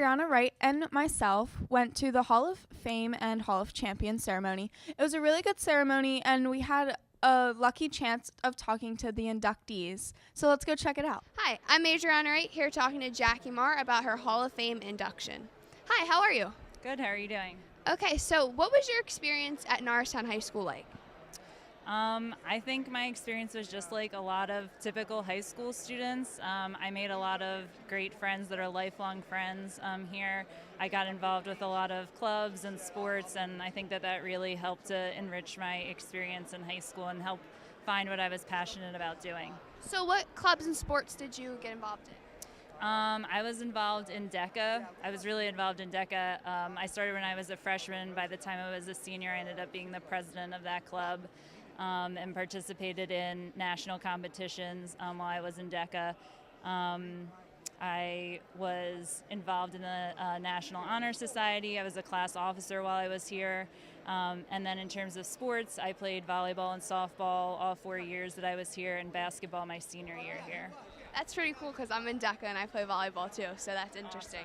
Brianna Wright and myself went to the Hall of Fame and Hall of Champions ceremony. It was a really good ceremony, and we had a lucky chance of talking to the inductees. So let's go check it out. Hi, I'm Adriana Wright here talking to Jackie Marr about her Hall of Fame induction. Hi, how are you? Good, how are you doing? Okay, so what was your experience at Norristown High School like? I think my experience was just like a lot of typical high school students. I made a lot of great friends that are lifelong friends here. I got involved with a lot of clubs and sports, and I think that that really helped to enrich my experience in high school and help find what I was passionate about doing. So what clubs and sports did you get involved in? I was involved in DECA. I was really involved in DECA. I started when I was a freshman. By the time I was a senior, I ended up being the president of that club. And participated in national competitions while I was in DECA. I was involved in the National Honor Society. I was a class officer while I was here. And then in terms of sports, I played volleyball and softball all 4 years that I was here, and basketball my senior year here. That's pretty cool because I'm in DECA and I play volleyball too, so that's interesting.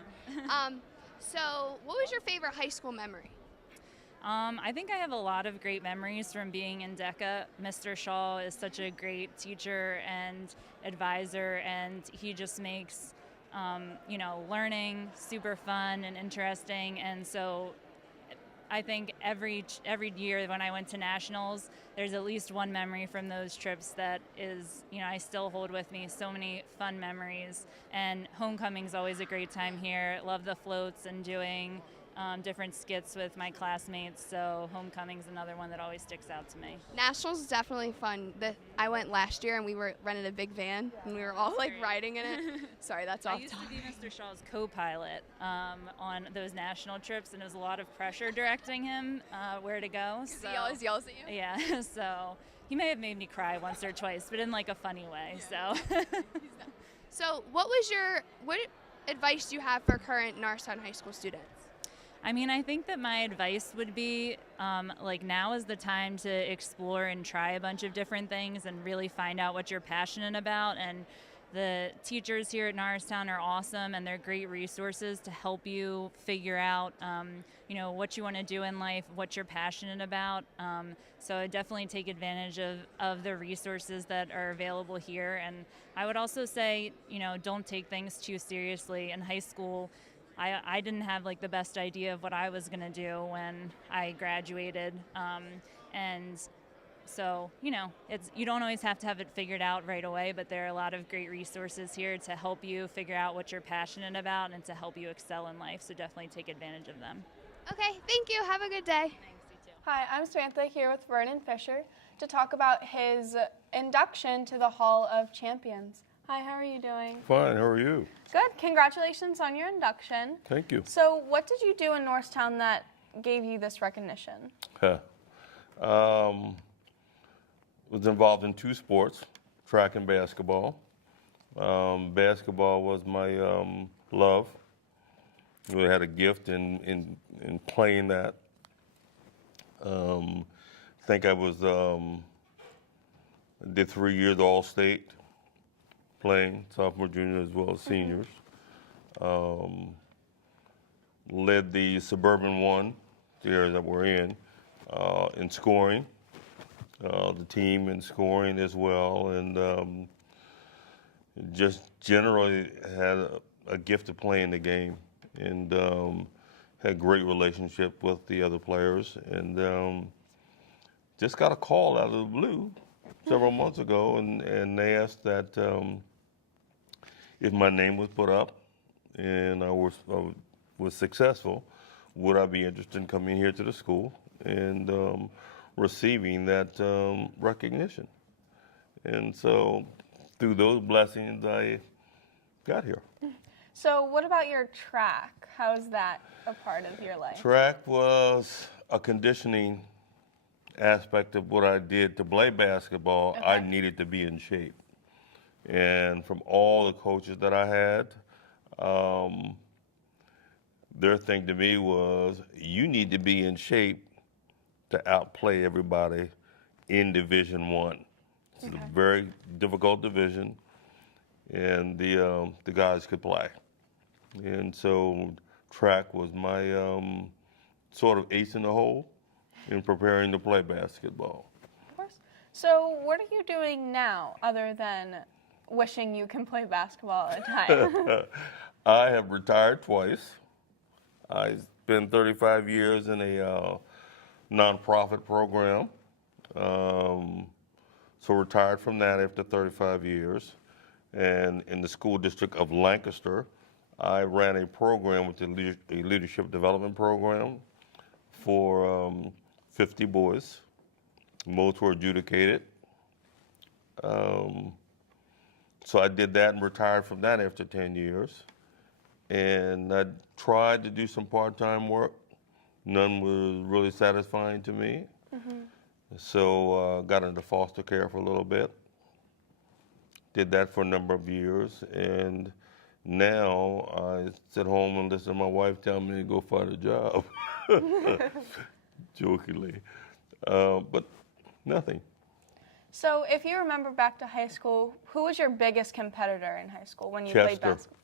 So what was your favorite high school memory? I think I have a lot of great memories from being in DECA. Mr. Shaw is such a great teacher and advisor, and he just makes, learning super fun and interesting. And so I think every year when I went to nationals, there's at least one memory from those trips that is, I still hold with me. So many fun memories. And homecoming's always a great time here. Love the floats and doing different skits with my classmates, so homecoming's another one that always sticks out to me. Nationals is definitely fun. I went last year and we rented a big van and we were all riding in it. Sorry, that's off topic. I used to be Mr. Shaw's co-pilot on those national trips, and it was a lot of pressure directing him where to go. So he always yells at you? Yeah, so he may have made me cry once or twice, but in like a funny way. Yeah. So what advice do you have for current Norristown High School students? I mean, I think that my advice would be, now is the time to explore and try a bunch of different things and really find out what you're passionate about. And the teachers here at Norristown are awesome, and they're great resources to help you figure out, what you want to do in life, what you're passionate about. So I definitely take advantage of the resources that are available here. And I would also say, don't take things too seriously. In high school, I didn't have the best idea of what I was going to do when I graduated. And so, you don't always have to have it figured out right away, but there are a lot of great resources here to help you figure out what you're passionate about and to help you excel in life. So definitely take advantage of them. Okay, thank you. Have a good day. Thanks, you too. Hi, I'm Samantha here with Vernon Fisher to talk about his induction to the Hall of Champions. Hi, how are you doing? Fine, how are you? Good. Congratulations on your induction. Thank you. So what did you do in Norristown that gave you this recognition? Was involved in 2 sports, track and basketball. Basketball was my love. I had a gift in playing that. I think I was, did 3 years All-State playing, sophomore, junior, as well as seniors. Led the Suburban 1, the area that we're in scoring. The team in scoring as well, and just generally had a gift of playing the game, and had a great relationship with the other players, and just got a call out of the blue several months ago, and they asked that if my name was put up and I was successful, would I be interested in coming here to the school and receiving that recognition. And so through those blessings, I got here. So what about your track? How is that a part of your life? Track was a conditioning aspect of what I did to play basketball. Okay. I needed to be in shape. And from all the coaches that I had, their thing to me was, you need to be in shape to outplay everybody in Division I. It's a very difficult division, and the guys could play. And so track was my sort of ace in the hole in preparing to play basketball. Of course. So what are you doing now other than wishing you can play basketball all the time? I have retired twice. I spent 35 years in a nonprofit program. So retired from that after 35 years. And in the school district of Lancaster, I ran a program with a leadership development program for 50 boys. Most were adjudicated. So I did that and retired from that after 10 years. And I tried to do some part-time work. None was really satisfying to me. So got into foster care for a little bit. Did that for a number of years. And now I sit home and listen to my wife tell me to go find a job. Jokingly. But nothing. So if you remember back to high school, who was your biggest competitor in high school when you played Chester. basketball?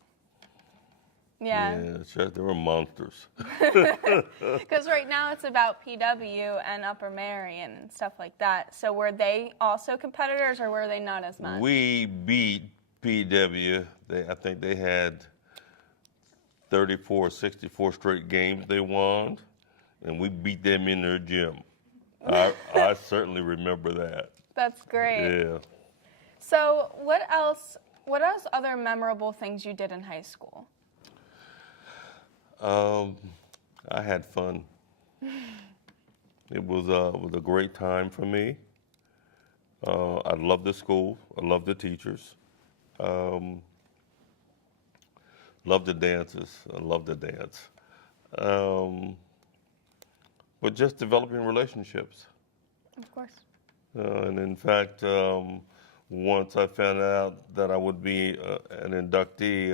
Yeah. Yeah, they were monsters. Because right now it's about PW and Upper Marion and stuff like that. So were they also competitors or were they not as much? We beat PW. I think they had 34, 64 straight games they won, and we beat them in their gym. I certainly remember that. That's great. Yeah. So what else other memorable things you did in high school? I had fun. It was a great time for me. I loved the school. I loved the teachers. Loved the dances. I loved the dance. But just developing relationships. Of course. And in fact, once I found out that I would be an inductee,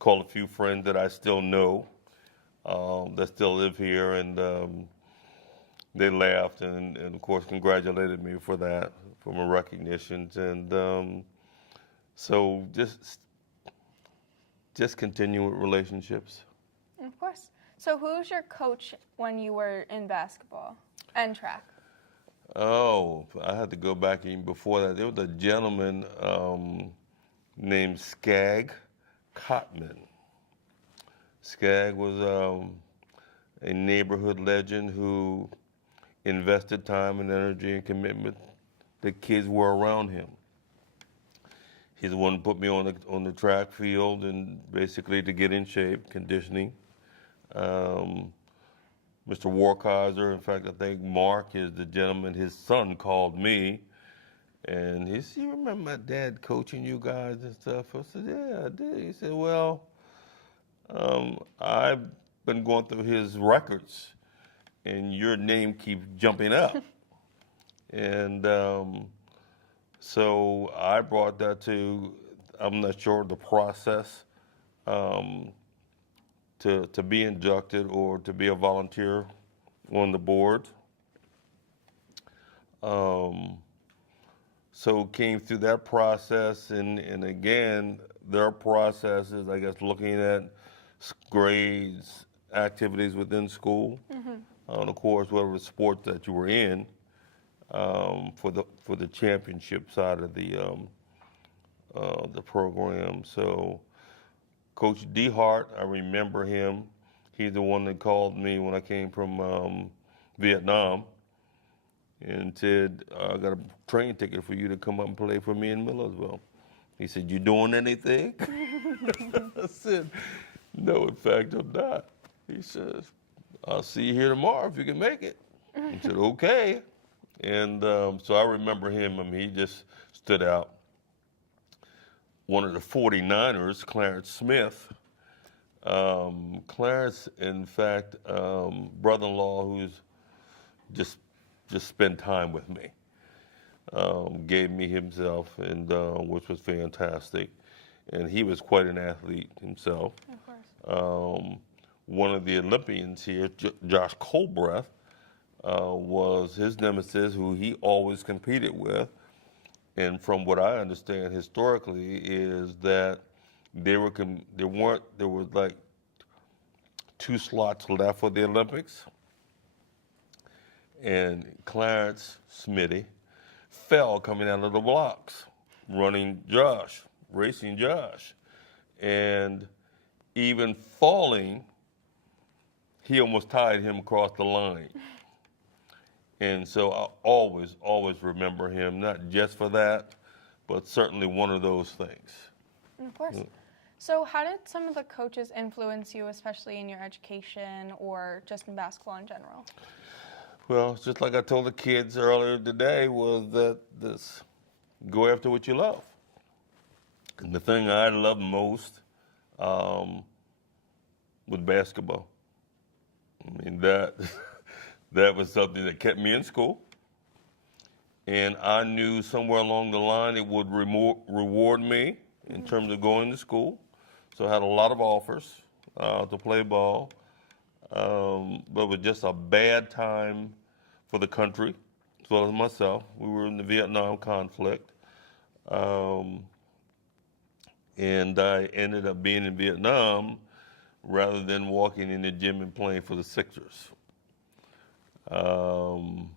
called a few friends that I still know, that still live here, and they laughed and of course congratulated me for that, for my recognitions, and so just continue with relationships. Of course. So who was your coach when you were in basketball and track? Oh, I had to go back even before that. There was a gentleman named Skag Cotman. Skag was a neighborhood legend who invested time and energy and commitment. The kids were around him. He's the one who put me on the track field and basically to get in shape, conditioning. Mr. Warkheiser, in fact, I think Mark is the gentleman, his son called me, and he said, "You remember my dad coaching you guys and stuff?" I said, "Yeah, I did." He said, "Well, I've been going through his records, and your name keeps jumping up." And so I brought that to, I'm not sure the process, to be inducted or to be a volunteer on the board. So came through that process, and again, their process is, I guess, looking at grades, activities within school, and of course, whatever sport that you were in, for the championship side of the program. So Coach D. Hart, I remember him. He's the one that called me when I came from Vietnam and said, "I got a train ticket for you to come up and play for me in Millersville." He said, "You doing anything?" I said, "No, in fact, I'm not." He says, "I'll see you here tomorrow if you can make it." I said, "Okay." And so I remember him. I mean, he just stood out. One of the 49ers, Clarence Smith. Clarence, in fact, brother-in-law who's just spent time with me, gave me himself, and which was fantastic. And he was quite an athlete himself. Of course. One of the Olympians here, Josh Colbreth, was his nemesis, who he always competed with. And from what I understand historically is that there was like 2 slots left for the Olympics. And Clarence Smitty fell coming out of the blocks, racing Josh. And even falling, he almost tied him across the line. And so I always remember him, not just for that, but certainly one of those things. Of course. So how did some of the coaches influence you, especially in your education or just in basketball in general? Well, just like I told the kids earlier today, was that go after what you love. And the thing I love most was basketball. I mean, that was something that kept me in school. And I knew somewhere along the line it would reward me in terms of going to school. So I had a lot of offers to play ball. But it was just a bad time for the country, as well as myself. We were in the Vietnam conflict. And I ended up being in Vietnam rather than walking in the gym and playing for the Sixers. No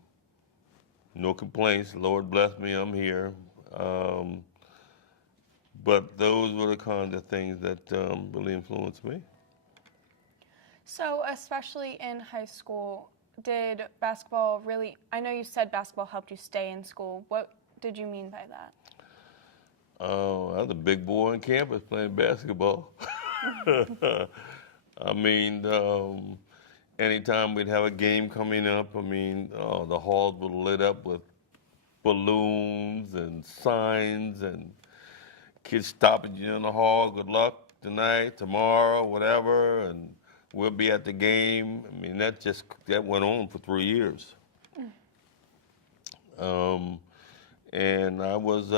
complaints. Lord bless me, I'm here. But those were the kinds of things that really influenced me. So especially in high school, did basketball really, I know you said basketball helped you stay in school. What did you mean by that? I was a big boy on campus playing basketball. I mean, anytime we'd have a game coming up, I mean, the halls were lit up with balloons and signs and kids stopping you in the hall, good luck tonight, tomorrow, whatever, and we'll be at the game. I mean, that went on for 3 years. And I was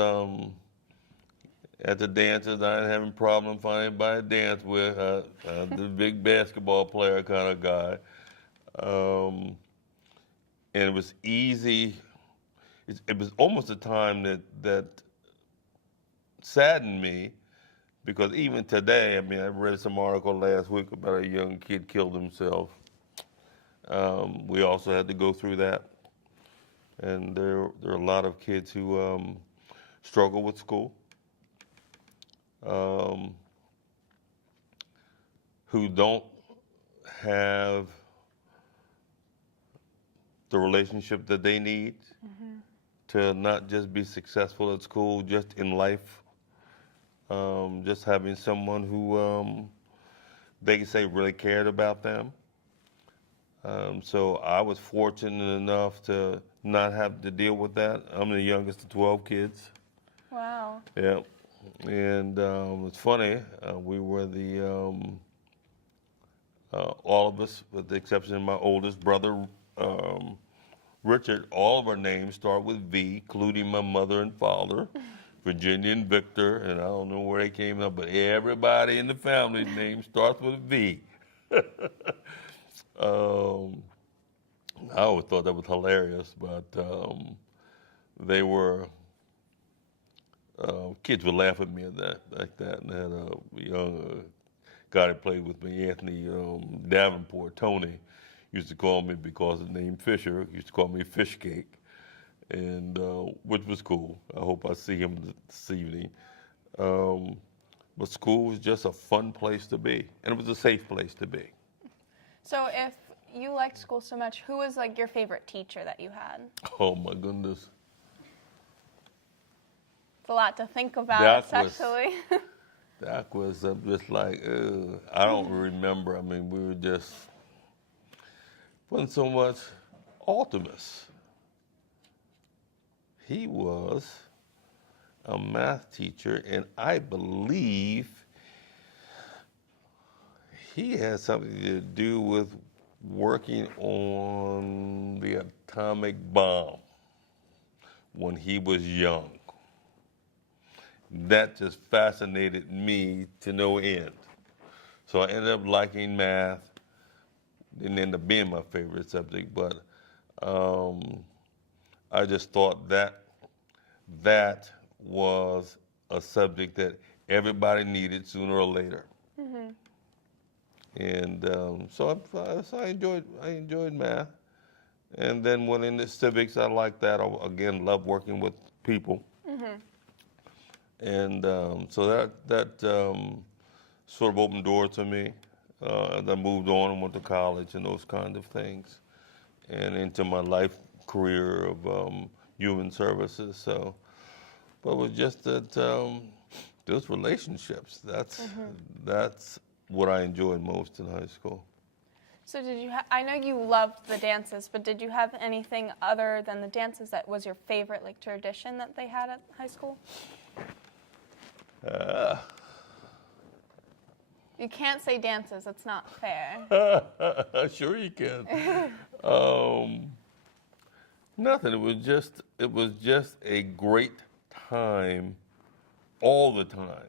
at the dances. I didn't have a problem finding anybody to dance with. The big basketball player kind of guy. And it was easy. It was almost a time that saddened me, because even today, I mean, I read some article last week about a young kid killed himself. We also had to go through that. And there are a lot of kids who struggle with school, who don't have the relationship that they need to not just be successful at school, just in life. Just having someone who they can say really cared about them. So I was fortunate enough to not have to deal with that. I'm the youngest of 12 kids. Wow. Yeah. And it's funny, we were all of us, with the exception of my oldest brother, Richard, all of our names start with V, including my mother and father, Virginia and Victor, and I don't know where they came up, but everybody in the family's name starts with a V. I always thought that was hilarious, but they were, kids would laugh at me like that, and I had a young guy that played with me, Anthony Davenport, Tony, used to call me, because of the name Fisher, used to call me Fish Cake, and which was cool. I hope I see him this evening. But school was just a fun place to be, and it was a safe place to be. So if you liked school so much, who was like your favorite teacher that you had? Oh my goodness. It's a lot to think about, especially. That was just like, I don't remember. I mean, we were just, wasn't so much Artemis. He was a math teacher, and I believe he had something to do with working on the atomic bomb when he was young. That just fascinated me to no end. So I ended up liking math. Didn't end up being my favorite subject, but I just thought that was a subject that everybody needed sooner or later. And so I enjoyed math. And then when in the civics, I like that. I, again, love working with people. And so that sort of opened doors to me. As I moved on and went to college and those kind of things, and into my life career of human services. So, but it was just that those relationships. That's what I enjoyed most in high school. So did you? I know you loved the dances, but did you have anything other than the dances that was your favorite, like tradition that they had at high school? You can't say dances. That's not fair. Sure you can. Nothing. It was just a great time, all the time.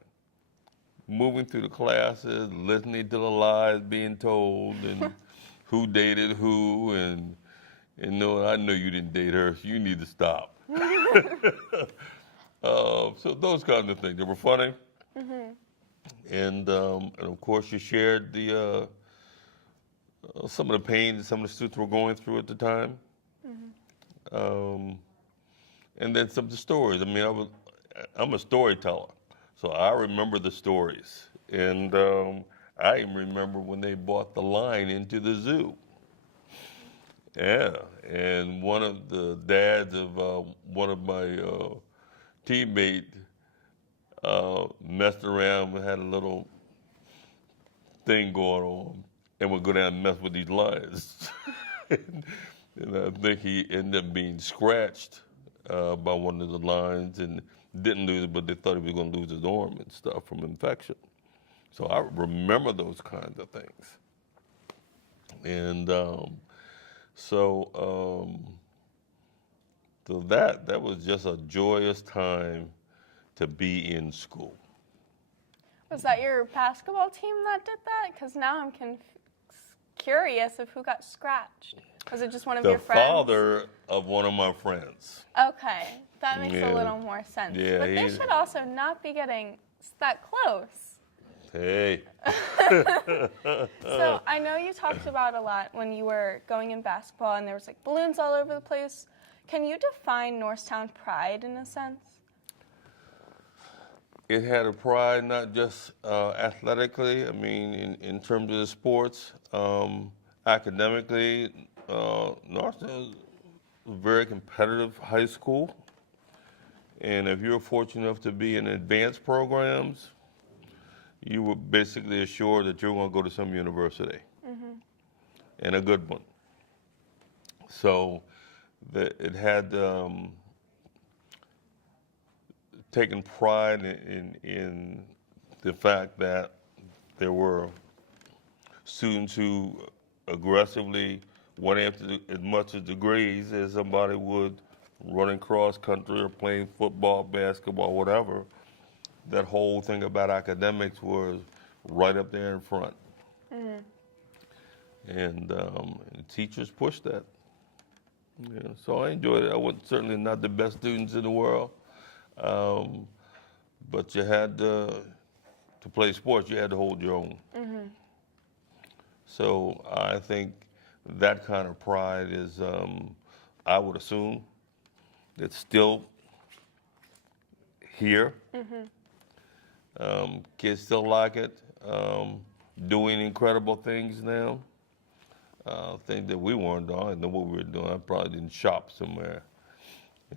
Moving through the classes, listening to the lies being told, and who dated who, and no, I know you didn't date her, so you need to stop. So those kinds of things. They were funny. And of course, you shared the some of the pain that some of the students were going through at the time. And then some of the stories. I mean, I'm a storyteller, so I remember the stories. And I even remember when they brought the lion into the zoo. Yeah, and one of the dads of one of my teammates messed around and had a little thing going on and would go down and mess with these lions. And I think he ended up being scratched by one of the lions and didn't lose it, but they thought he was going to lose his arm and stuff from infection. So I remember those kinds of things. And so that was just a joyous time to be in school. Was that your basketball team that did that? Because now I'm curious of who got scratched. Was it just one of your friends? The father of one of my friends. Okay, that makes a little more sense. Yeah, but they should also not be getting that close. Hey. So I know you talked about a lot when you were going in basketball and there was like balloons all over the place. Can you define Norristown pride in a sense? It had a pride not just athletically, I mean in terms of the sports, academically, Norristown is a very competitive high school. And if you're fortunate enough to be in advanced programs, you were basically assured that you're going to go to some university, and a good one. So it had taken pride in the fact that there were students who aggressively went after as much of degrees as somebody would running cross country or playing football, basketball, whatever. That whole thing about academics was right up there in front. And teachers pushed that. Yeah, so I enjoyed it. I was certainly not the best students in the world, but you had to play sports, you had to hold your own. So I think that kind of pride is, I would assume, it's still here. Kids still like it, doing incredible things now. Things that we weren't doing. I didn't know what we were doing. I probably didn't shop somewhere.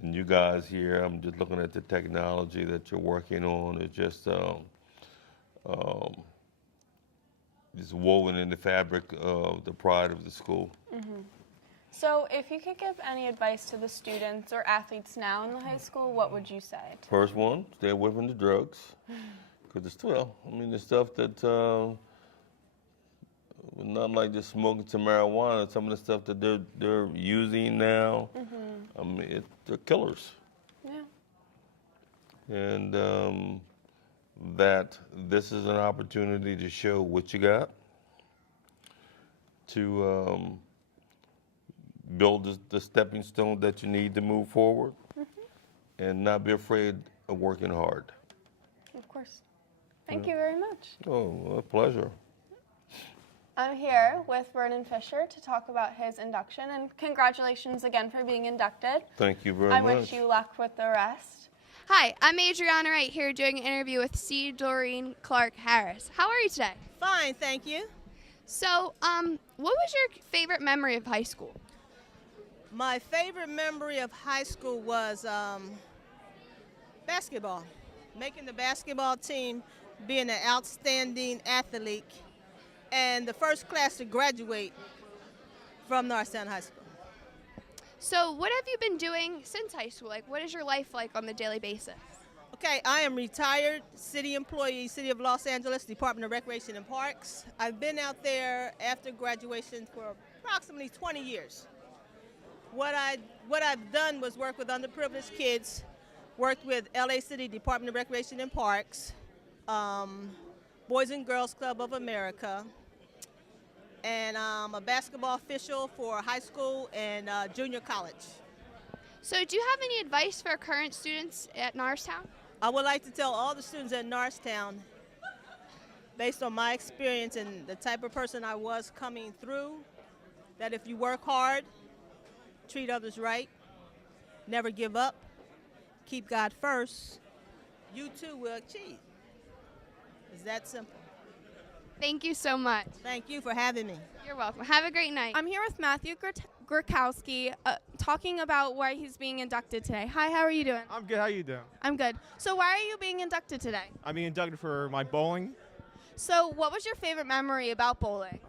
And you guys here, I'm just looking at the technology that you're working on. It's just woven in the fabric of the pride of the school. So if you could give any advice to the students or athletes now in the high school, what would you say? First one, stay away from the drugs. Because it's still, I mean, the stuff that, not like just smoking some marijuana, some of the stuff that they're using now, I mean, they're killers. Yeah. And that this is an opportunity to show what you got, to build the stepping stone that you need to move forward, and not be afraid of working hard. Of course. Thank you very much. Oh, a pleasure. I'm here with Vernon Fisher to talk about his induction, and congratulations again for being inducted. Thank you very much. I wish you luck with the rest. Hi, I'm Adriana Wright here doing an interview with C. Doreen Clark Harris. How are you today? Fine, thank you. So, what was your favorite memory of high school? My favorite memory of high school was basketball. Making the basketball team, being an outstanding athlete, and the first class to graduate from Norristown High School. So, what have you been doing since high school? Like, what is your life like on the daily basis? Okay, I am retired city employee, City of Los Angeles, Department of Recreation and Parks. I've been out there after graduation for approximately 20 years. What I've done was work with underprivileged kids, worked with LA City Department of Recreation and Parks, Boys and Girls Club of America, and I'm a basketball official for high school and junior college. So, do you have any advice for current students at Norristown? I would like to tell all the students at Norristown, based on my experience and the type of person I was coming through, that if you work hard, treat others right, never give up, keep God first, you too will achieve. It's that simple. Thank you so much. Thank you for having me. You're welcome. Have a great night. I'm here with Matthew Gurkowski talking about why he's being inducted today. Hi, how are you doing? I'm good. How you doing? I'm good. So why are you being inducted today? I'm being inducted for my bowling. So what was your favorite memory about bowling?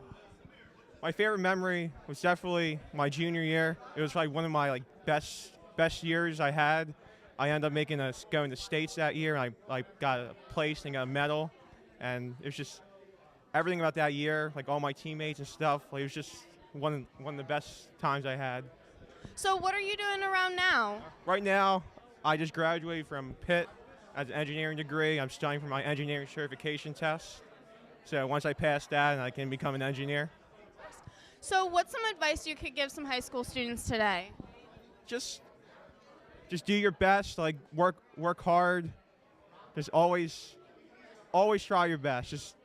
My favorite memory was definitely my junior year. It was probably one of my best years I had. I ended up going to states that year, and I got a place and got a medal, and it was just everything about that year, like all my teammates and stuff. Like, it was just one of the best times I had. So what are you doing around now? Right now, I just graduated from Pitt as an engineering degree. I'm studying for my engineering certification test. So once I pass that, I can become an engineer. So what's some advice you could give some high school students today? Just do your best. Like work hard. Just always try your best. Just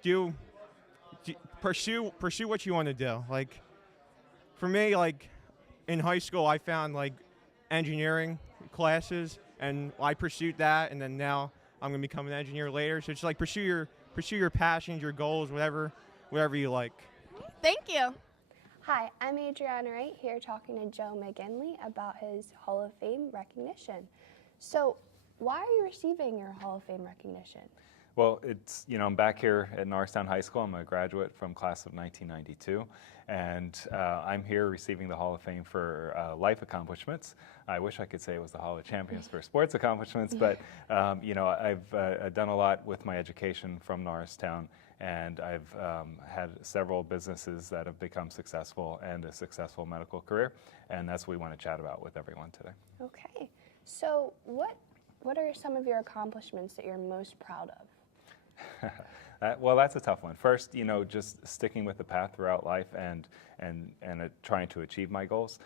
pursue what you want to do. Like for me, like in high school, I found like engineering classes, and I pursued that, and then now I'm gonna become an engineer later. So it's like pursue your passions, your goals, whatever you like. Thank you. Hi, I'm Adriana Wright here talking to Joe McGinley about his Hall of Fame recognition. So, why are you receiving your Hall of Fame recognition? Well, I'm back here at Norristown High School. I'm a graduate from class of 1992, and I'm here receiving the Hall of Fame for life accomplishments. I wish I could say it was the Hall of Champions for sports accomplishments, but I've done a lot with my education from Norristown, and I've had several businesses that have become successful and a successful medical career, and that's what we want to chat about with everyone today. Okay, so what are some of your accomplishments that you're most proud of? Well, that's a tough one. First, just sticking with the path throughout life and trying to achieve my goals.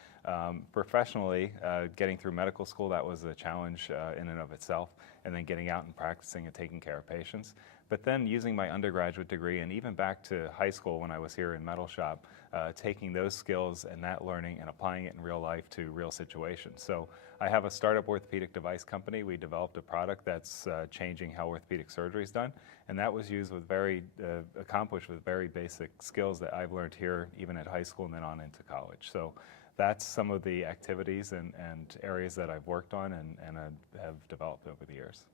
Professionally, getting through medical school, that was a challenge in and of itself, and then getting out and practicing and taking care of patients. But then using my undergraduate degree, and even back to high school when I was here in metal shop, taking those skills and that learning and applying it in real life to real situations. So I have a startup orthopedic device company. We developed a product that's changing how orthopedic surgery is done, and that was used with accomplished with very basic skills that I've learned here, even at high school and then on into college. So that's some of the activities and areas that I've worked on and have developed over the years.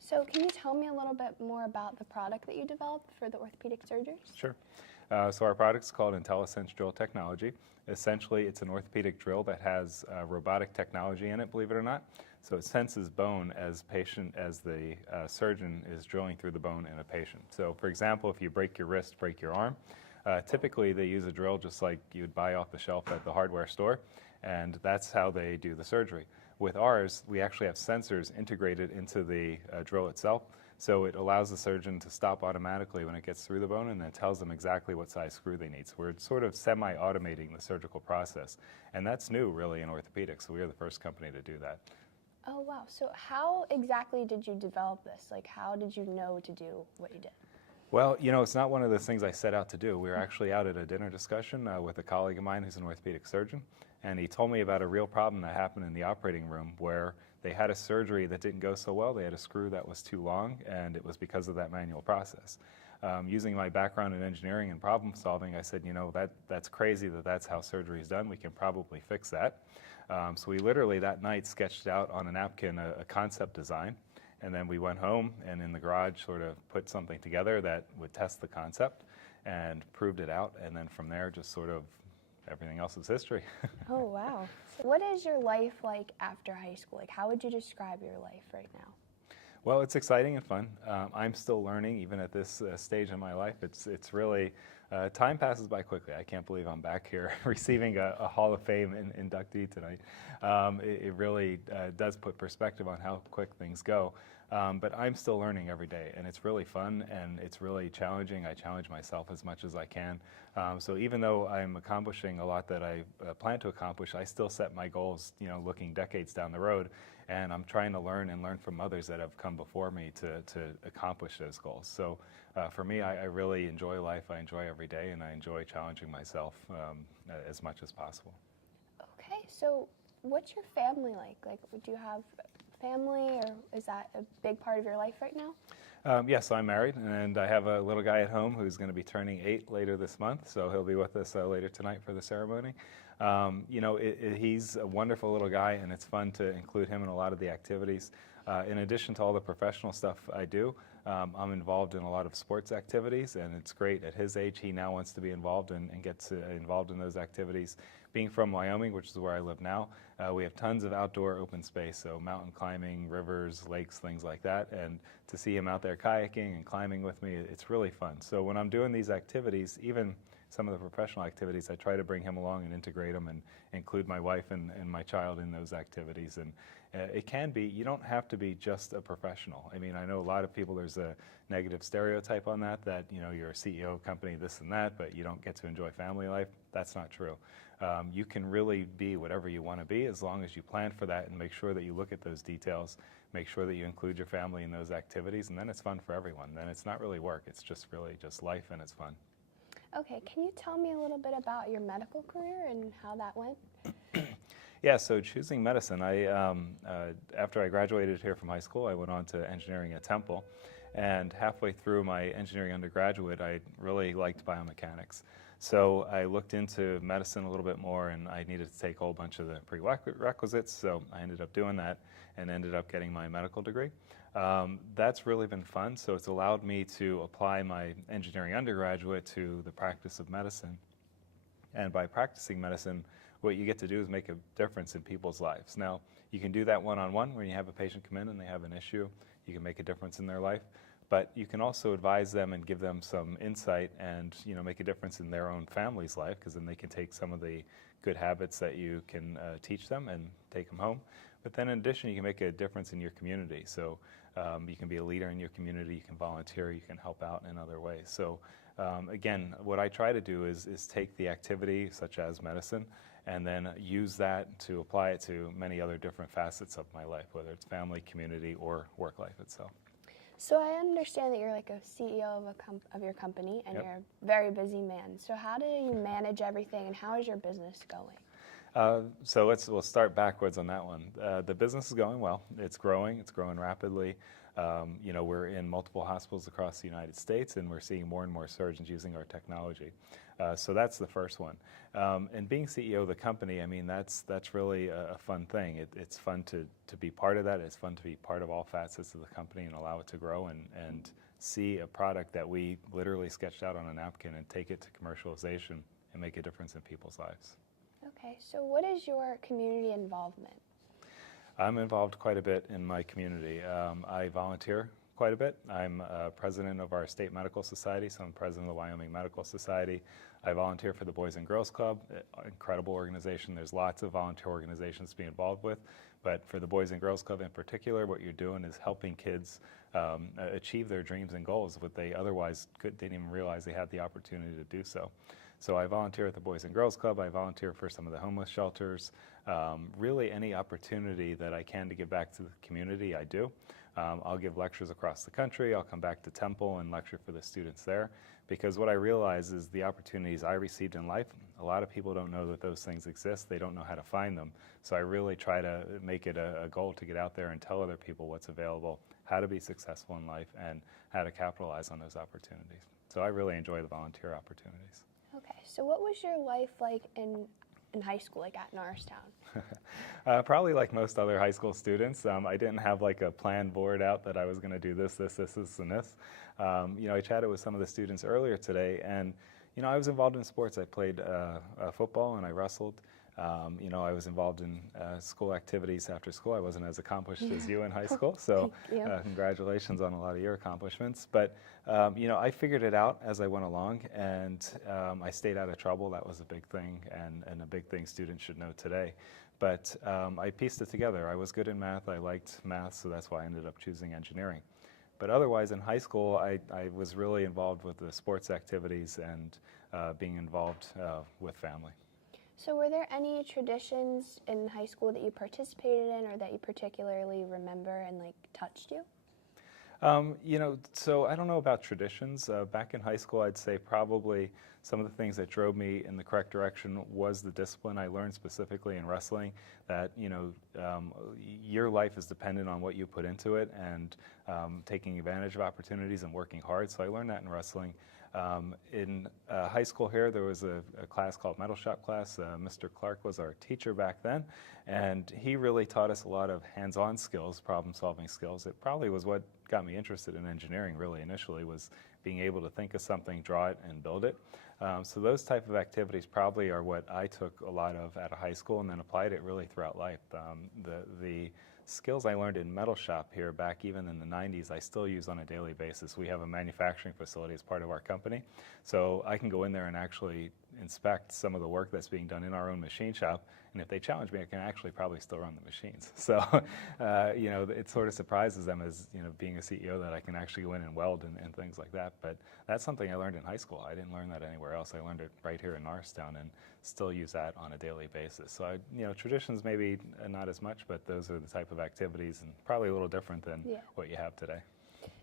So can you tell me a little bit more about the product that you developed for the orthopedic surgeries? Sure. So our product is called IntelliSense Drill Technology. Essentially, it's an orthopedic drill that has robotic technology in it, believe it or not. So it senses bone as the surgeon is drilling through the bone in a patient. So for example, if you break your wrist, break your arm, typically they use a drill just like you'd buy off the shelf at the hardware store, and that's how they do the surgery. With ours, we actually have sensors integrated into the drill itself, so it allows the surgeon to stop automatically when it gets through the bone, and then tells them exactly what size screw they need. So we're sort of semi-automating the surgical process, and that's new really in orthopedics, so we are the first company to do that. Oh, wow. So how exactly did you develop this? Like, how did you know to do what you did? Well, you know, it's not one of those things I set out to do. We were actually out at a dinner discussion with a colleague of mine who's an orthopedic surgeon, and he told me about a real problem that happened in the operating room where they had a surgery that didn't go so well. They had a screw that was too long, and it was because of that manual process. Using my background in engineering and problem solving, I said, you know, that's crazy that that's how surgery is done. We can probably fix that. So we literally that night sketched out on a napkin a concept design, and then we went home and in the garage sort of put something together that would test the concept and proved it out, and then from there just sort of everything else is history. Oh, wow. So what is your life like after high school? Like, how would you describe your life right now? Well, it's exciting and fun. I'm still learning, even at this stage in my life. It's really, time passes by quickly. I can't believe I'm back here receiving a Hall of Fame inductee tonight. It really does put perspective on how quick things go. But I'm still learning every day, and it's really fun, and it's really challenging. I challenge myself as much as I can. So even though I'm accomplishing a lot that I plan to accomplish, I still set my goals, you know, looking decades down the road, and I'm trying to learn and learn from others that have come before me to accomplish those goals. So for me, I really enjoy life. I enjoy every day, and I enjoy challenging myself as much as possible. Okay, so what's your family like? Like, do you have family, or is that a big part of your life right now? Yes, I'm married, and I have a little guy at home who's going to be turning 8 later this month, so he'll be with us later tonight for the ceremony. You know, he's a wonderful little guy, and it's fun to include him in a lot of the activities. In addition to all the professional stuff I do, I'm involved in a lot of sports activities, and it's great. At his age, he now wants to be involved and gets involved in those activities. Being from Wyoming, which is where I live now, we have tons of outdoor open space, so mountain climbing, rivers, lakes, things like that. And to see him out there kayaking and climbing with me, it's really fun. So when I'm doing these activities, even some of the professional activities, I try to bring him along and integrate them and include my wife and my child in those activities. And it can be, you don't have to be just a professional. I mean, I know a lot of people, there's a negative stereotype on that, you know, you're a CEO of a company, this and that, but you don't get to enjoy family life. That's not true. You can really be whatever you want to be as long as you plan for that and make sure that you look at those details, make sure that you include your family in those activities, and then it's fun for everyone. Then it's not really work, it's just really just life, and it's fun. Okay, can you tell me a little bit about your medical career and how that went? Yeah, so choosing medicine, after I graduated here from high school, I went on to engineering at Temple, and halfway through my engineering undergraduate, I really liked biomechanics. So I looked into medicine a little bit more, and I needed to take a whole bunch of the prerequisites, so I ended up doing that and ended up getting my medical degree. That's really been fun, so it's allowed me to apply my engineering undergraduate to the practice of medicine. And by practicing medicine, what you get to do is make a difference in people's lives. Now, you can do that one-on-one when you have a patient come in and they have an issue. You can make a difference in their life. But you can also advise them and give them some insight and, you know, make a difference in their own family's life, because then they can take some of the good habits that you can teach them and take them home. But then in addition, you can make a difference in your community. So you can be a leader in your community, you can volunteer, you can help out in other ways. So again, what I try to do is take the activity such as medicine and then use that to apply it to many other different facets of my life, whether it's family, community, or work life itself. So I understand that you're like a CEO of your company, and Yep. you're a very busy man. So how do you manage everything, and how is your business going? So we'll start backwards on that one. The business is going well. It's growing rapidly. You know, we're in multiple hospitals across the United States, and we're seeing more and more surgeons using our technology. So that's the first one. And being CEO of the company, I mean, that's really a fun thing. It's fun to be part of that. It's fun to be part of all facets of the company and allow it to grow and see a product that we literally sketched out on a napkin and take it to commercialization and make a difference in people's lives. Okay, so what is your community involvement? I'm involved quite a bit in my community. I volunteer quite a bit. I'm president of our state medical society, so I'm president of the Wyoming Medical Society. I volunteer for the Boys and Girls Club, incredible organization. There's lots of volunteer organizations to be involved with, but for the Boys and Girls Club in particular, what you're doing is helping kids achieve their dreams and goals, what they otherwise didn't even realize they had the opportunity to do so. So I volunteer at the Boys and Girls Club. I volunteer for some of the homeless shelters. Really any opportunity that I can to give back to the community, I do. I'll give lectures across the country. I'll come back to Temple and lecture for the students there, because what I realize is the opportunities I received in life, a lot of people don't know that those things exist. They don't know how to find them. So I really try to make it a goal to get out there and tell other people what's available, how to be successful in life, and how to capitalize on those opportunities. So I really enjoy the volunteer opportunities. Okay, so what was your life like in high school, like at Norristown? Probably like most other high school students. I didn't have like a plan board out that I was going to do this, and this. I chatted with some of the students earlier today, and I was involved in sports. I played football and I wrestled. I was involved in school activities after school. I wasn't as accomplished as you in high school, so congratulations on a lot of your accomplishments. But, I figured it out as I went along, and I stayed out of trouble. That was a big thing, and a big thing students should know today. But I pieced it together. I was good in math. I liked math, so that's why I ended up choosing engineering. But otherwise, in high school, I was really involved with the sports activities and being involved with family. So were there any traditions in high school that you participated in or that you particularly remember and touched you? So I don't know about traditions. Back in high school, I'd say probably some of the things that drove me in the correct direction was the discipline I learned specifically in wrestling, that, your life is dependent on what you put into it, and taking advantage of opportunities and working hard. So I learned that in wrestling. In high school here, there was a class called Metal Shop class. Mr. Clark was our teacher back then, and he really taught us a lot of hands-on skills, problem-solving skills. It probably was what got me interested in engineering really initially, was being able to think of something, draw it, and build it. So those type of activities probably are what I took a lot of out of high school and then applied it really throughout life. The skills I learned in Metal Shop here back even in the 90s, I still use on a daily basis. We have a manufacturing facility as part of our company, so I can go in there and actually inspect some of the work that's being done in our own machine shop, and if they challenge me, I can actually probably still run the machines. So, it sort of surprises them as, being a CEO, that I can actually go in and weld and things like that. But that's something I learned in high school. I didn't learn that anywhere else. I learned it right here in Norristown and still use that on a daily basis. So, traditions maybe not as much, but those are the type of activities and probably a little different than what you have today.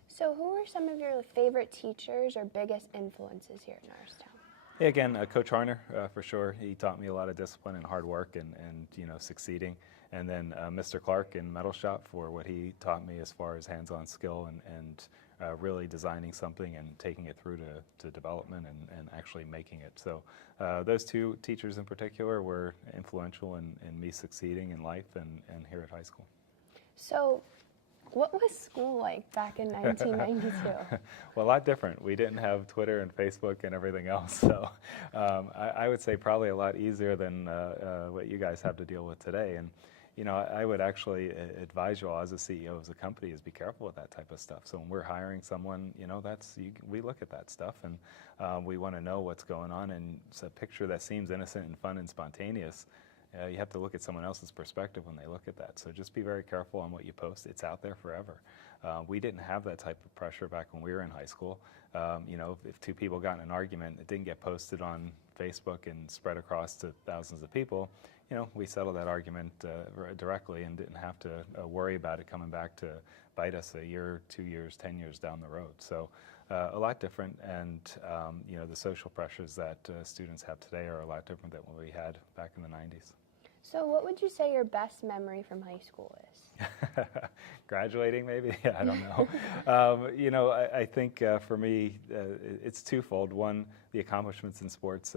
So who were some of your favorite teachers or biggest influences here at Norristown? Yeah, again, Coach Harner, for sure. He taught me a lot of discipline and hard work and succeeding. And then Mr. Clark in Metal Shop for what he taught me as far as hands-on skill and really designing something and taking it through to development and actually making it. So those two teachers in particular were influential in me succeeding in life and here at high school. So what was school like back in 1992? Well, a lot different. We didn't have Twitter and Facebook and everything else, so I would say probably a lot easier than what you guys have to deal with today. And I would actually advise you all as a CEO of a company is be careful with that type of stuff. So when we're hiring someone, we look at that stuff, and we want to know what's going on. And it's a picture that seems innocent and fun and spontaneous. You have to look at someone else's perspective when they look at that. So just be very careful on what you post. It's out there forever. We didn't have that type of pressure back when we were in high school. If two people got in an argument, it didn't get posted on Facebook and spread across to thousands of people. We settled that argument directly and didn't have to worry about it coming back to bite us a year, 2 years, 10 years down the road. So a lot different, and the social pressures that students have today are a lot different than what we had back in the 90s. So what would you say your best memory from high school is? Graduating, maybe? I don't know. I think for me, it's twofold. One, the accomplishments in sports,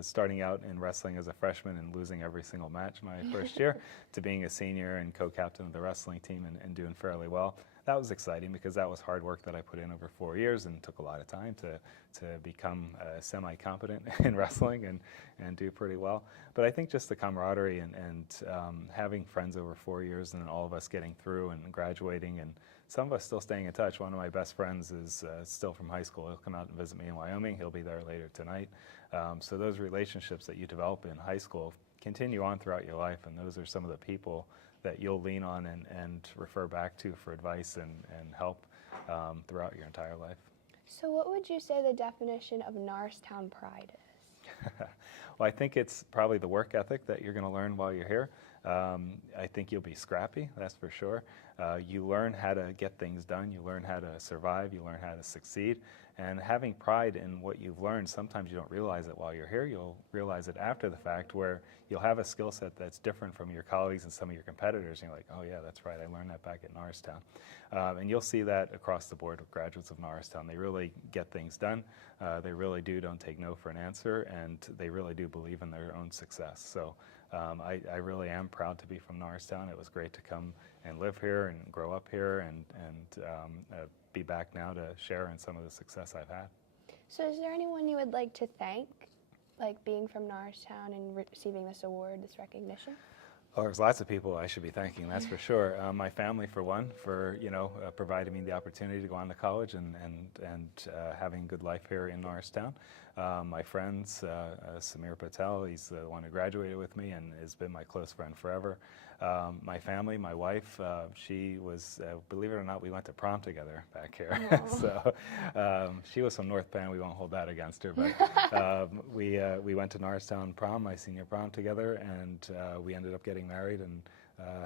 starting out in wrestling as a freshman and losing every single match my first year, to being a senior and co-captain of the wrestling team and doing fairly well. That was exciting because that was hard work that I put in over 4 years and took a lot of time to become semi-competent in wrestling and do pretty well. But I think just the camaraderie and having friends over 4 years and then all of us getting through and graduating, and some of us still staying in touch. One of my best friends is still from high school. He'll come out and visit me in Wyoming. He'll be there later tonight. So those relationships that you develop in high school continue on throughout your life, and those are some of the people that you'll lean on and refer back to for advice and help throughout your entire life. So what would you say the definition of Norristown pride is? Well, I think it's probably the work ethic that you're going to learn while you're here. I think you'll be scrappy, that's for sure. You learn how to get things done, you learn how to survive, you learn how to succeed, and having pride in what you've learned, sometimes you don't realize it while you're here, you'll realize it after the fact, where you'll have a skill set that's different from your colleagues and some of your competitors, and you're like, oh yeah, that's right, I learned that back at Norristown. And you'll see that across the board with graduates of Norristown. They really get things done, they really don't take no for an answer, and they really do believe in their own success. So I really am proud to be from Norristown. It was great to come and live here and grow up here and be back now to share in some of the success I've had. So is there anyone you would like to thank, like being from Norristown and receiving this award, this recognition? Well, there's lots of people I should be thanking, that's for sure. My family, for one, for providing me the opportunity to go on to college and having a good life here in Norristown. My friends, Samir Patel, he's the one who graduated with me and has been my close friend forever. My family, my wife, she was, believe it or not, we went to prom together back here. So she was from North Bend, we won't hold that against her, but we went to Norristown prom, my senior prom together, and we ended up getting married and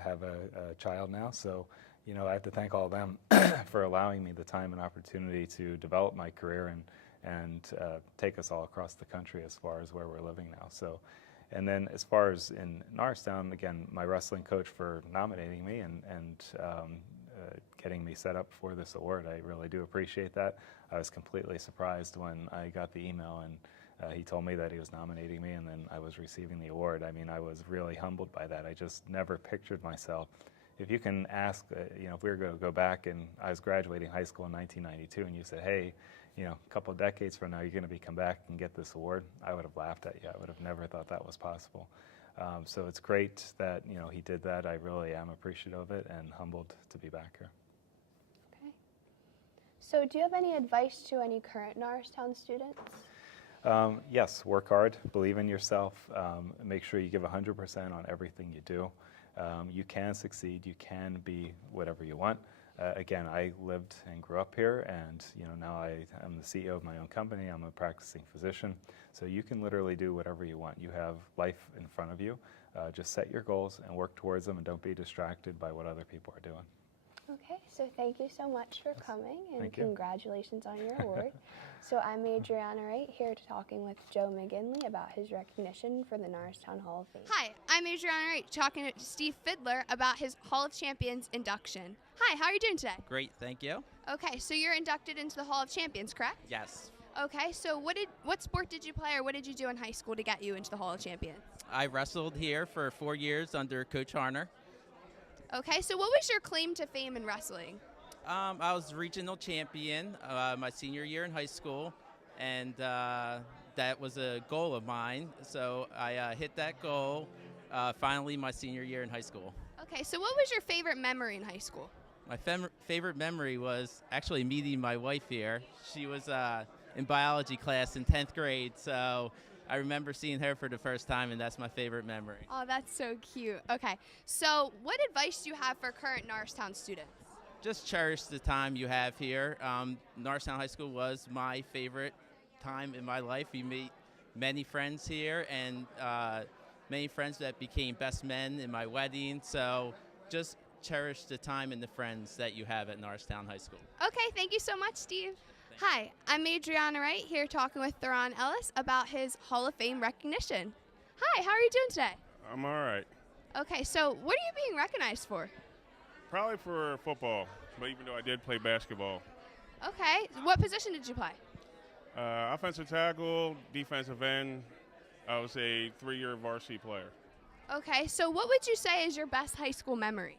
have a child now. So I have to thank all of them for allowing me the time and opportunity to develop my career and take us all across the country as far as where we're living now. So, and then as far as in Norristown, again, my wrestling coach for nominating me and getting me set up for this award, I really do appreciate that. I was completely surprised when I got the email and he told me that he was nominating me and then I was receiving the award. I mean, I was really humbled by that. I just never pictured myself. If you can ask, if we were going to go back and I was graduating high school in 1992 and you said, hey, a couple of decades from now, you're going to come back and get this award, I would have laughed at you. I would have never thought that was possible. So it's great that, he did that. I really am appreciative of it and humbled to be back here. Okay. So do you have any advice to any current Norristown students? Yes, work hard, believe in yourself, make sure you give 100% on everything you do. You can succeed, you can be whatever you want. Again, I lived and grew up here, and now I'm the CEO of my own company. I'm a practicing physician, so you can literally do whatever you want. You have life in front of you. Just set your goals and work towards them, and don't be distracted by what other people are doing. Okay, so thank you so much for coming, and Thank you. Congratulations on your award. So I'm Adriana Wright, here talking with Joe McGinley about his recognition for the Norristown Hall of Fame. Hi, I'm Adriana Wright, talking to Steve Fiddler about his Hall of Champions induction. Hi, how are you doing today? Great, thank you. Okay, so you're inducted into the Hall of Champions, correct? Yes. Okay, so what sport did you play, or what did you do in high school to get you into the Hall of Champions? I wrestled here for 4 years under Coach Harner. Okay, so what was your claim to fame in wrestling? I was regional champion my senior year in high school, and that was a goal of mine. So I hit that goal finally my senior year in high school. Okay, so what was your favorite memory in high school? My favorite memory was actually meeting my wife here. She was in biology class in 10th grade, so I remember seeing her for the first time, and that's my favorite memory. Oh, that's so cute. Okay, so what advice do you have for current Norristown students? Just cherish the time you have here. Norristown High School was my favorite time in my life. We meet many friends here, and many friends that became best men in my wedding. So just cherish the time and the friends that you have at Norristown High School. Okay, thank you so much, Steve. Hi, I'm Adriana Wright, here talking with Theron Ellis about his Hall of Fame recognition. Hi, how are you doing today? I'm all right. Okay, so what are you being recognized for? Probably for football, but even though I did play basketball. Okay, what position did you play? Offensive tackle, defensive end. I was a 3-year varsity player. Okay, so what would you say is your best high school memory?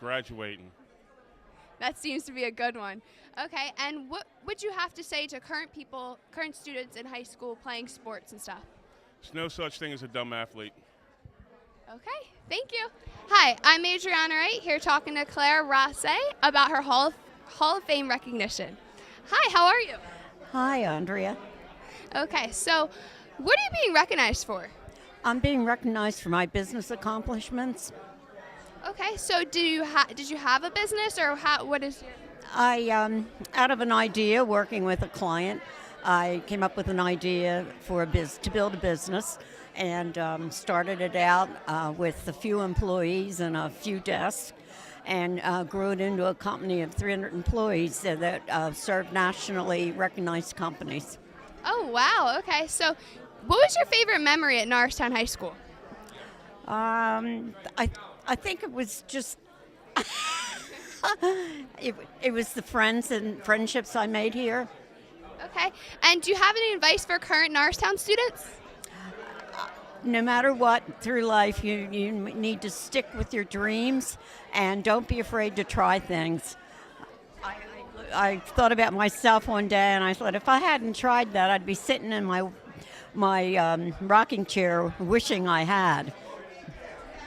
Graduating. That seems to be a good one. Okay, and what would you have to say to current students in high school playing sports and stuff? There's no such thing as a dumb athlete. Okay, thank you. Hi, I'm Adriana Wright, here talking to Claire Rosse about her Hall of Fame recognition. Hi, how are you? Hi, Andrea. Okay, so what are you being recognized for? I'm being recognized for my business accomplishments. Okay, so did you have a business, or what is your... Out of an idea, working with a client, I came up with an idea for to build a business, and started it out with a few employees and a few desks, and grew it into a company of 300 employees that serve nationally recognized companies. Oh, wow. Okay. So what was your favorite memory at Norristown High School? I think it was just it was the friends and friendships I made here. Okay. And do you have any advice for current Norristown students? No matter what through life, you need to stick with your dreams and don't be afraid to try things. I thought about myself one day, and I thought if I hadn't tried that, I'd be sitting in my rocking chair wishing I had.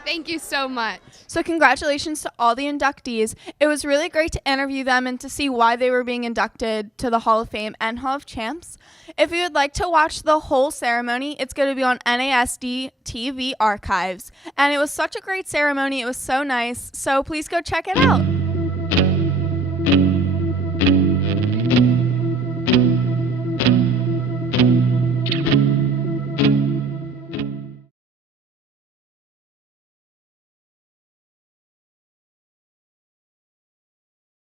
Thank you so much. So congratulations to all the inductees. It was really great to interview them and to see why they were being inducted to the Hall of Fame and Hall of Champs. If you would like to watch the whole ceremony, it's going to be on NASDtv archives. And it was such a great ceremony. It was so nice. So please go check it out.